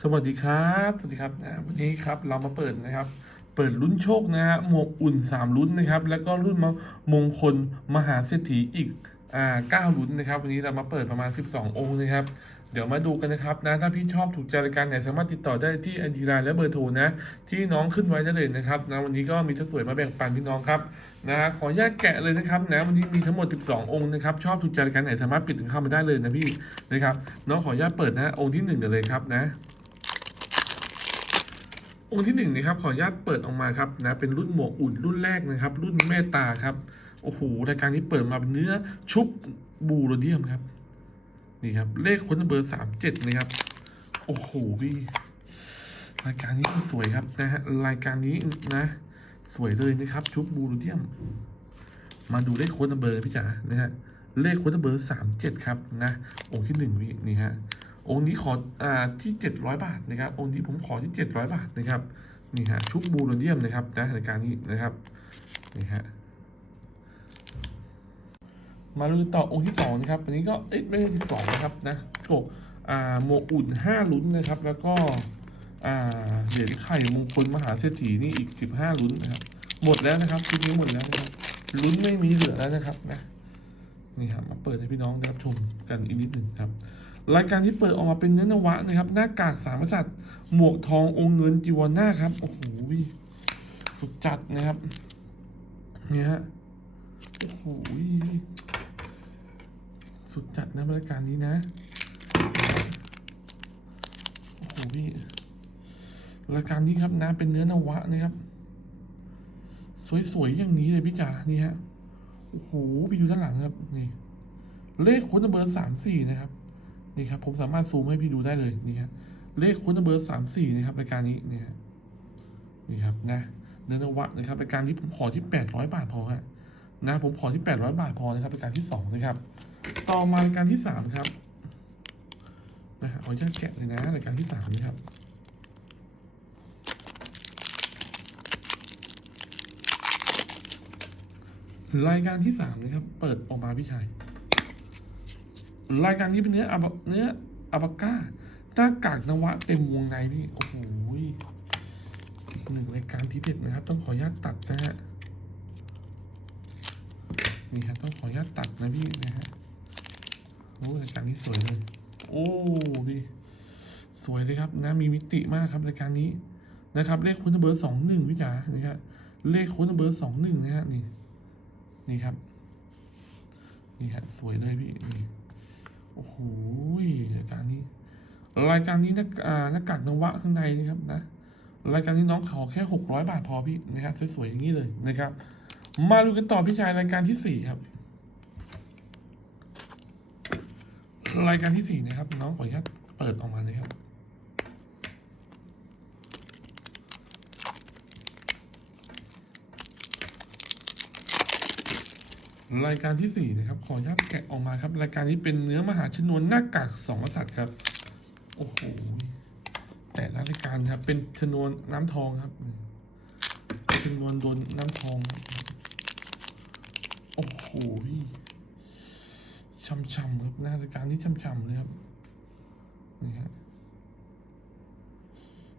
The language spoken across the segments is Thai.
สวัสดีครับ สวัสดีครับนะวันนี้ครับเรามาเปิดนะครับ เปิดลุ้นโชคนะฮะหมวกอุ่น 3 ลุ้นนะครับ แล้วก็รุ่นมงคลมหาเศรษฐีอีกอ่าเก้าลุ้นนะครับ วันนี้เรามาเปิดประมาณ 12 องค์นะครับ เดี๋ยวมาดูกันนะครับนะถ้าพี่ชอบถูกใจรายการไหนสามารถติดต่อได้ที่ไอดีไลน์และเบอร์โทรนะ ที่น้องขึ้นไว้ได้เลยนะครับนะวันนี้ก็มีเจ้าสวยมาแบ่งปันพี่น้องครับนะขออนุญาตแกะเลยนะครับนะวันนี้มีทั้งหมด 12 องค์นะครับ ชอบถูกใจรายการไหนสามารถปิดเข้ามาได้เลยนะพี่นะครับน้องขออนุญาตเปิดนะองค์ที่หนึ่งกันเลยครับนะ องค์ที่หนึ่งนะครับขออนุญาตเปิดออกมาครับนะเป็นรุ่นหมวกอุ่นรุ่นแรกนะครับ รุ่นเมตตาครับโอ้โหรายการนี้เปิดมาเป็นเนื้อชุบบูโรเดียมครับ นี่ครับ เลขค้นเบอร์สามเจ็ดนะครับ โอ้โหพี่รายการนี้สวยครับนะฮะรายการนี้นะ สวยเลยนะครับ ชุบบูโรเดียม มาดูเลขค้นเบอร์พี่จ๋านะฮะเลขค้นเบอร์สามเจ็ดครับนะองค์ที่หนึ่งนี่ฮะ องค์นี้ขออ่าที่เจ็ดร้อยบาทนะครับองค์นี้ผมขอที่เจ็ดร้อยบาทนะครับนี่ฮะชุบบูโรเดียมนะครับนะรายการนี้นะครับนี่ฮะมาดูต่อองค์ที่สองนะครับอันนี้ก็เอ๊ะไม่ใช่สิบสองนะครับนะโกอ่าหมอุ่นห้าลุ้นนะครับ แล้วก็อ่าเหรียญไข่มงคลมหาเศรษฐีนี่อีกสิบห้าลุ้นนะครับ หมดแล้วนะครับชุดนี้หมดแล้วนะครับลุ้นไม่มีเหลือแล้วนะครับนะนี่ครับมาเปิดให้พี่น้องได้รับชมกันอีกนิดหนึ่งครับ รายการที่เปิดออกมาเป็นเนื้อนวะนะครับ หน้ากากสามกษัตริย์หมวกทององค์เงินจีวรหน้าครับ โอ้โหสุดจัดนะครับ เนี่ยฮะ โอ้โหสุดจัดนะรายการนี้นะ โอ้โหพี่รายการนี้ครับนะเป็นเนื้อนวะนะครับ สวยๆอย่างนี้เลยพี่จ๋านี่ฮะ โอ้โหพี่ดูด้านหลังครับ นี่ เลขค้นเบอร์สามสี่นะครับ นี่ครับผมสามารถซูมให้พี่ดูได้เลยนี่ฮะเลขค้นเบอร์สามสี่นะครับรายการนี้นี่ฮะนี่ครับนะเนื้อนวะนะครับรายการที่ผมขอที่แปดร้อยบาทพอฮะนะผมขอที่แปดร้อยบาทพอนะครับรายการที่สองนะครับต่อมารายการที่สามครับนะฮะขออนุญาตแกะเลยนะรายการที่สามนี่ครับรายการที่สามนะครับ เปิดออกมาพี่ชาย รายการนี้เป็นเนื้ออาบะเนื้ออาบาก้าหน้ากากนวะเต็มวงในพี่โอ้โหอีกหนึ่งรายการที่เด็ดนะครับ ต้องขออนุญาตตัดนะฮะนี่ครับต้องขออนุญาตตัดนะพี่นะฮะโอ้รายการนี้สวยเลย โอ้พี่สวยเลยครับนะมีมิติมากครับรายการนี้นะครับ เลขคุณเบอร์สองหนึ่งพี่จ๋านี่ครับเลขคุณเบอร์สองหนึ่งนะฮะนี่นี่ครับ นี่ฮะสวยเลยพี่นี่ โอ้โหรายการนี้ รายการนี้นักอ่าหน้ากากนวะข้างในนี่ครับนะ รายการนี้น้องขอแค่หกร้อยบาทพอพี่นะครับสวยๆอย่างนี้เลยนะครับ มาดูกันต่อพี่ชายรายการที่สี่ครับ รายการที่สี่นะครับ น้องขออนุญาตเปิดออกมาเลยครับ รายการที่สี่นะครับ ขออนุญาตแกะออกมาครับ รายการนี้เป็นเนื้อมหาชนวนหน้ากากสองกษัตริย์ครับ โอ้โห แต่ละรายการครับ เป็นชนวนน้ำทองครับชนวนโดนน้ำทองครับโอ้โหช่ำๆครับหน้ารายการนี้ช่ำๆเลยครับนี่ฮะ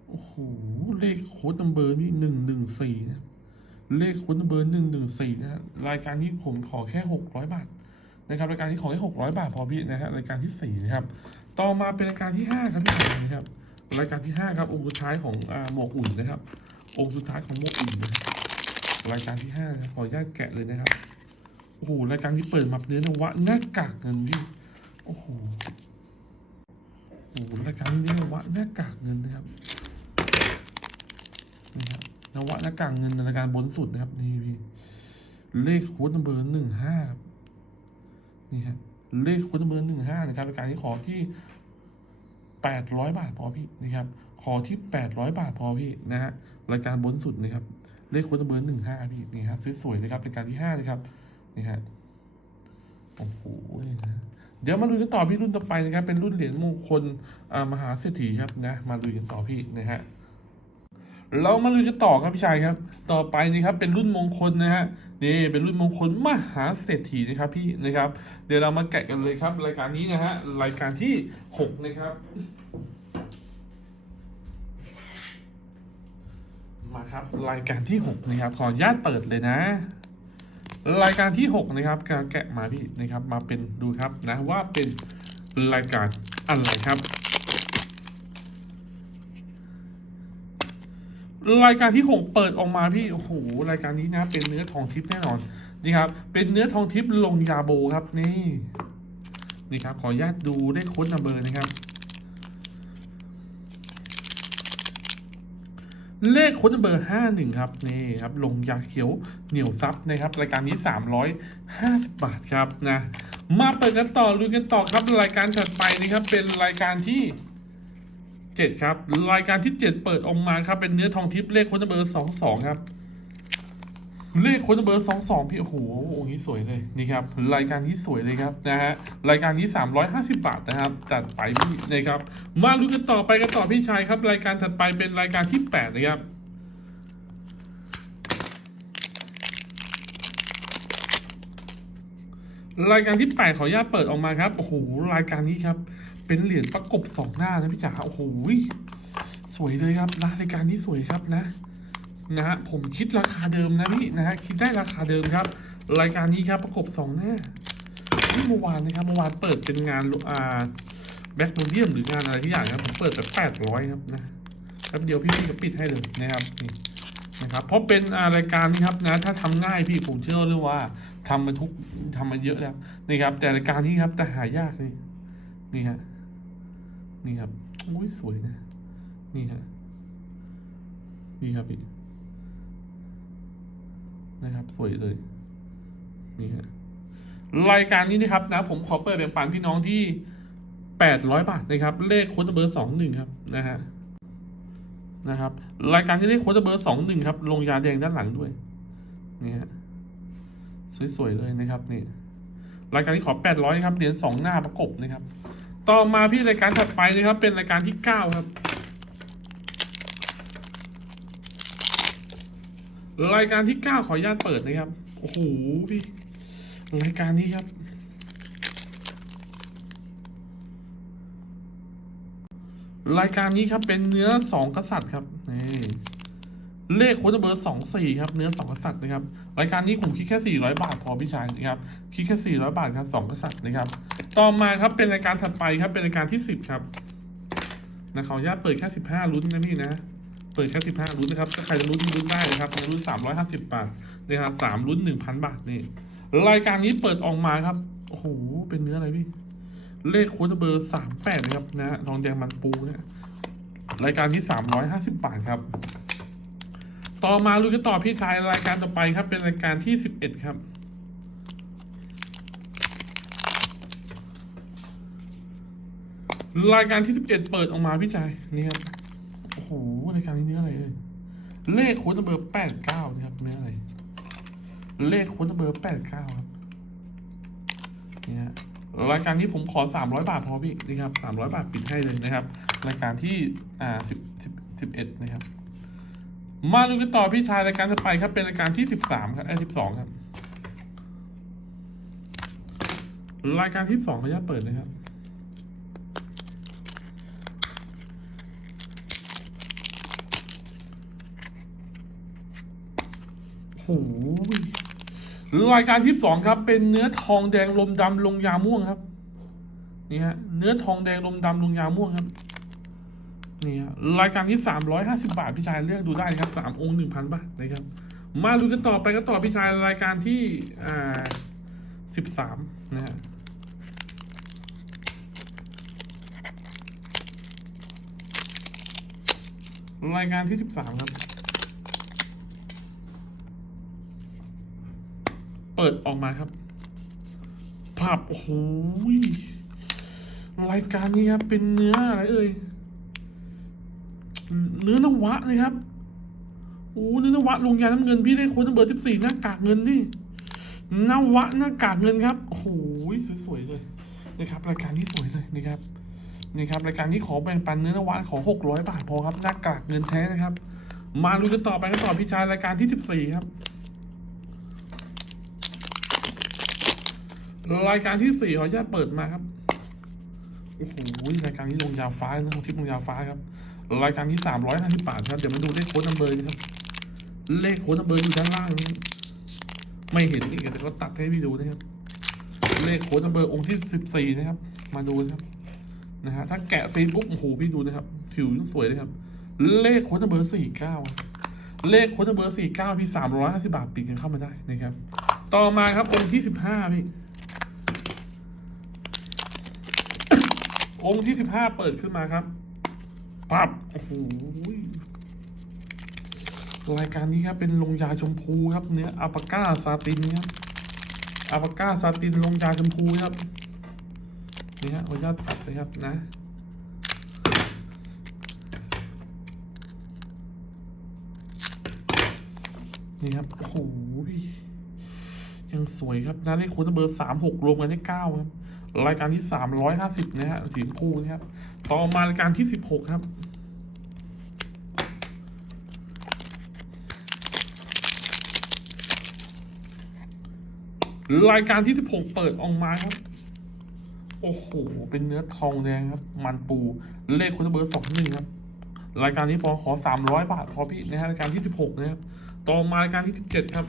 โอ้โหเลขโค้ดนัมเบอร์นี่หนึ่งหนึ่งสี่นะครับ เลขคุณเบอร์หนึ่งหนึ่งสี่นะฮะรายการนี้ผมขอแค่หกร้อยบาทนะครับรายการนี้ขอแค่หกร้อยบาทพอพี่นะฮะรายการที่สี่นะครับต่อมาเป็นรายการที่ห้าครับพี่ชานะครับรายการที่ห้าครับองค์สุดท้ายของอ่าหมวกอุ่นนะครับ องค์สุดท้ายของหมวกอุ่นนะครับรายการที่ห้าครับขออนุญาตแกะเลยนะครับโอ้โหรายการนี้เปิดมาเนื้อนวะหน้ากากเงินพี่โอ้โหโอ้โหรายการนี้เนื้อนวะหน้ากากเงินนะครับนี่ครับ นวะหน้ากากเงินในรายการบนสุดนะครับ นี่พี่เลขโค้ดนัมเบอร์หนึ่งห้าครับนี่ฮะเลขโค้ดนัมเบอร์หนึ่งห้านะครับรายการนี้ขอที่แปดร้อยบาทพอพี่นะครับ ขอที่แปดร้อยบาทพอพี่นะฮะรายการบนสุดนะครับ เลขโค้ดนัมเบอร์หนึ่งห้าพี่นี่ฮะสวยๆนะครับรายการที่ห้านะครับนี่ฮะโอ้โหนี่นะเดี๋ยวมาดูกันต่อพี่รุ่นต่อไปนะครับ เป็นรุ่นเหรียญมงคลมหาเศรษฐีครับนะ มาดูกันต่อพี่นะฮะ เรามาลุยกันต่อครับพี่ชายครับ ต่อไปนี่ครับเป็นรุ่นมงคลนะฮะนี่เป็นรุ่นมงคลมหาเศรษฐีนะครับพี่นะครับ เดี๋ยวเรามาแกะกันเลยครับ รายการนี้นะฮะรายการที่ 6 นะครับ มาครับรายการที่ 6 นะครับ ขออนุญาตเปิดเลยนะ รายการที่ 6 นะครับการแกะมาพี่นะครับมาเป็นดูครับนะว่าเป็นรายการอะไรครับ รายการที่หกเปิดออกมาพี่โอ้โหรายการนี้นะ เป็นเนื้อทองทิพย์แน่นอนนี่ครับ เป็นเนื้อทองทิพย์ลงยาโบครับนี่นี่ครับ ขออนุญาตดูได้โค้ดนัมเบอร์นะครับ เลขโค้ดนัมเบอร์ห้าหนึ่งครับนี่ครับ ลงยาเขียวเหนียวซับนะครับ รายการนี้สามร้อยห้าสิบบาทครับนะมาเปิดกันต่อลุยกันต่อครับรายการถัดไปนะครับเป็นรายการที่ เจ็ดครับ รายการที่เจ็ดเปิดออกมาครับ เป็นเนื้อทองทิพย์เลขค้นัมเบอร์สองสองครับ เลขค้นัมเบอร์สองสองพี่โอ้โหโอ้นี้สวยเลยนี่ครับ รายการที่สวยเลยครับนะฮะรายการนี้สามร้อยห้าสิบบาทนะครับ จัดไปพี่นะครับ มาดูกันต่อไปกันต่อพี่ชายครับ รายการถัดไปเป็นรายการที่แปดนะครับ รายการที่แปดขออนุญาตเปิดออกมาครับ โอ้โห รายการนี้ครับ เป็นเหรียญประกบสองหน้านะพี่จ๋า โอ้โห สวยเลยครับนะรายการนี้สวยครับนะ นะฮะ ผมคิดราคาเดิมนะพี่นะฮะ คิดได้ราคาเดิมครับ รายการนี้ครับประกบสองหน้าที่เมื่อวานนะครับ เมื่อวานเปิดเป็นงานอ่าแบ็คโนเดียมหรืองานอะไรที่อย่างครับ ผมเปิดแบบแปดร้อยครับนะแป๊บเดียวพี่พี่ก็ปิดให้เลยนะครับนี่ นะครับเพราะเป็นรายการนี้ครับนะถ้าทำง่ายพี่ผมเชื่อเลยว่าทำมาทุกทำมาเยอะแล้วนี่ครับ แต่รายการนี้ครับแต่หายากนี่นี่ฮะนี่ครับโอ้ยสวยนะนี่ฮะนี่ครับพี่นะครับ สวยเลยนี่ฮะรายการนี้นะครับ นะ ผมขอเปิดแบ่งปันพี่น้องที่แปดร้อยบาทนะครับ เลขโค้ดเบอร์สองหนึ่งครับ นะฮะ นะครับ รายการที่เลขโค้ดเบอร์สองหนึ่งครับ ลงยาแดงด้านหลังด้วยนี่ฮะสวยๆเลยนะครับนี่รายการนี้ขอแปดร้อยครับเหรียญสองหน้าประกบนะครับ ต่อมาพี่รายการถัดไปนะครับ เป็นรายการที่เก้าครับ รายการที่เก้าขออนุญาตเปิดนะครับโอ้โหพี่รายการนี้ครับ รายการนี้ครับเป็นเนื้อสองกษัตริย์ครับนี่เลขโค้ดเบอร์สองสี่ครับเนื้อสองกษัตริย์นะครับ รายการนี้ผมคิดแค่สี่ร้อยบาทพอพี่ชายนะครับคิดแค่สี่ร้อยบาทครับสองกษัตริย์นะครับ ต่อมาครับเป็นรายการถัดไปครับเป็นรายการที่สิบครับนะขออนุญาตเปิดแค่สิบห้าลุ้นนะพี่นะเปิดแค่สิบห้าลุ้นนะครับถ้าใครจะลุ้นลุ้นได้นะครับลุ้นสามร้อยห้าสิบบาทนะครับสามลุ้นหนึ่งพันบาทนี่รายการนี้เปิดออกมาครับโอ้โหเป็นเนื้ออะไรพี่ เลขโค้ดเบอร์สามแปดนะครับนะฮะทองแดงมันปูนี่ยรายการที่สามร้อยห้าสิบบาทครับ ต่อมาลุ้นกันต่อพี่ชายรายการต่อไปครับ เป็นรายการที่สิบเอ็ดครับรายการที่สิบเอ็ดเปิดออกมาพี่ชายนี่ครับโอ้โหรายการนี้เนื้ออะไรเอ่ยเลขโค้ดเบอร์แปดเก้านะครับเนื้ออะไรเลขโค้ดเบอร์แปดเก้าครับเนี่ย รายการนี้ผมขอสามร้อยบาทพอพี่นี่ครับสามร้อยบาทปิดให้เลยนะครับ รายการที่อ่าสิบสิบสิบเอ็ดนะครับ มาดูกันต่อพี่ชายรายการต่อไปครับเป็นรายการที่สิบสามครับไอ้สิบสองครับรายการที่สองเขาจะเปิดนะครับโอ้โห รายการที่สองครับเป็นเนื้อทองแดงลมดำลงยาม่วงครับนี่ฮะเนื้อทองแดงลมดำลงยาม่วงครับนี่ฮะรายการที่สามร้อยห้าสิบาทพี่ชายเลือกดูได้ครับสามองค์หนึ่งพันบาทนะครับ มาดูกันต่อไปกันต่อพี่ชายรายการที่อ่าสิบสามนะฮะรายการที่สิบสามครับ เปิดออกมาครับ ภาพโอ้โหยรายการนี้ครับ เป็นเนื้ออะไรเอ่ยเนื้อนวะนะครับโอ้เนื้อนวะลงยาน้ำเงินพี่ได้โค้ดเบอร์สิบสี่หน้ากากเงินนี่นวะหน้ากากเงินครับโอ้โหสวยๆเลยนะครับ รายการนี้สวยเลยนะครับนี่ครับรายการนี้ขอแบ่งปันเนื้อนวะขอหกร้อยบาทพอครับหน้ากากเงินแท้นะครับ มาดูกันต่อไปกันต่อพี่ชายรายการที่สิบสี่ครับ รายการที่สี่ขออนุญาตเปิดมาครับโอ้โหรายการนี้ลงยาฟ้านะของทิปลงยาฟ้าครับ รายการที่สามร้อยห้าสิบบาทครับเดี๋ยวมาดูได้โค้ดนัมเบอร์นะครับ เลขโค้ดนัมเบอร์อยู่ด้านล่างนี้ไม่เห็นอีกแต่ก็ตัดให้พี่ดูนะครับ เลขโค้ดนัมเบอร์องค์ที่สิบสี่นะครับ มาดูนะครับนะฮะถ้าแกะซีปุ๊บโอ้โหพี่ดูนะครับ ผิวยังสวยเลยครับ เลขโค้ดนัมเบอร์สี่เก้าเลขโค้ดนัมเบอร์สี่เก้าพี่สามร้อยห้าสิบาทปิดกันเข้ามาได้นะครับ ต่อมาครับองค์ที่สิบห้าพี่ องค์ที่สิบห้าเปิดขึ้นมาครับปับโอ้โหรายการนี้ครับเป็นลงยาชมพูครับ เนื้ออัปาก้าซาตินครับอัปาก้าซาตินลงยาชมพูครับนี่ฮะขออนุญาตตัดเลยครับนะนี่ครับโอ้โหยังสวยครับนะเลขคูณเบอร์สามหกรวมกันได้เก้าครับ รายการที่สามร้อยห้าสิบนะฮะสีชมพูนะครับ ต่อมารายการที่สิบหกครับรายการที่สิบหกเปิดออกมาครับ โอ้โห เป็นเนื้อทองแดงครับ มันปูเลขคุณเบอร์สองหนึ่งครับ รายการนี้พอขอสามร้อยบาทพอพี่นะฮะรายการที่สิบหกนะครับ ต่อมารายการที่สิบเจ็ดครับ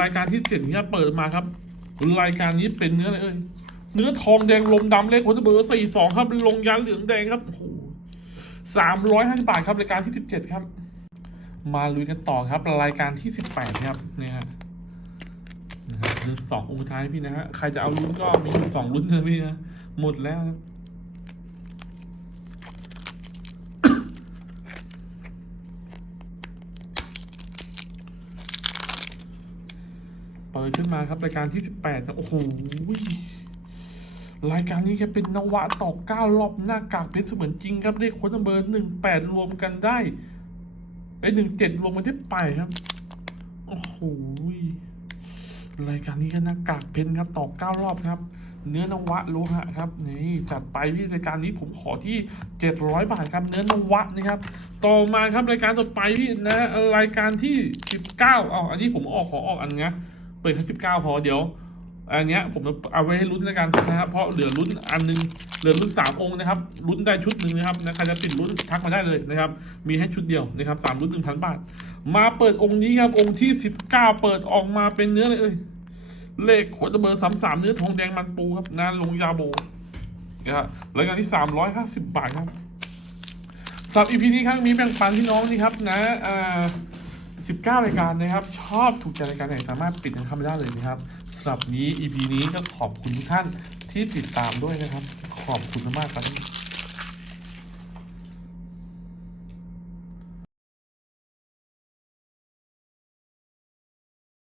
รายการที่เจ็ดเนี้เปิดมาครับ รายการนี้เป็นเนื้ออะไรเอ่ยเนื้อทองแดงลมดำเลขโค้ดเบอร์สี่สองครับ ลงยันเหลืองแดงครับโอ้สามร้อยห้าสิบาทครับรายการที่สิบเจ็ดครับ มาลุยกันต่อครับ รายการที่สิบแปดครับเนี่ยฮะนะครับสององค์ท้ายพี่นะฮะใครจะเอาลุ้นก็มีสองลุ้นนะพี่นะหมดแล้วนะ เปิดขึ้นมาครับรายการที่สิบแปดโอ้โหรายการนี้จะเป็นนวะตอกเก้ารอบหน้ากากเพชรเสมือนจริงครับเลขโค้ดเบอร์หนึ่งแปดรวมกันได้ไอหนึ่งเจ็ดรวมกันได้ไปครับ โอ้โหรายการนี้ก็หน้ากากเพนครับตอกเก้ารอบครับ เนื้อนวะโลหะครับนี่จัดไปพี่รายการนี้ผมขอที่เจ็ดร้อยบาทครับเนื้อนวะนะครับ ต่อมาครับรายการต่อไปพี่นะรายการที่สิบเก้าอ๋ออันนี้ผมออกขอออกอันนี้ เปิดแค่สิบเก้าพอเดี๋ยวอันเนี้ยผมเอาไว้ให้ลุ้นแล้วกันนะครับ เพราะเหลือลุ้นอันหนึงเหลือลุ้นสามองค์นะครับลุ้นได้ชุดหนึ่งนะครับนะใครจะติดลุ้นทักมาได้เลยนะครับ มีให้ชุดเดียวนะครับสามลุ้นหนึ่งพันบาท มาเปิดองค์นี้ครับองค์ที่สิบเก้าเปิดออกมาเป็นเนื้อเลย เลขโคดเบอร์สามสามเนื้อทองแดงมันปูครับนานลงยาโบนะครับรายการที่สามร้อยห้าสิบบาทครับสำหรับอีพีนี้ครับมีแบ่งปันพี่น้องนี่ครับนะอ่า 19 รายการนะครับ ชอบถูกใจรายการไหนสามารถปิดกันเข้ามาได้เลยนะครับสำหรับนี้ EP นี้ก็ขอบคุณทุกท่านที่ติดตามด้วยนะครับ ขอบคุณมากครับ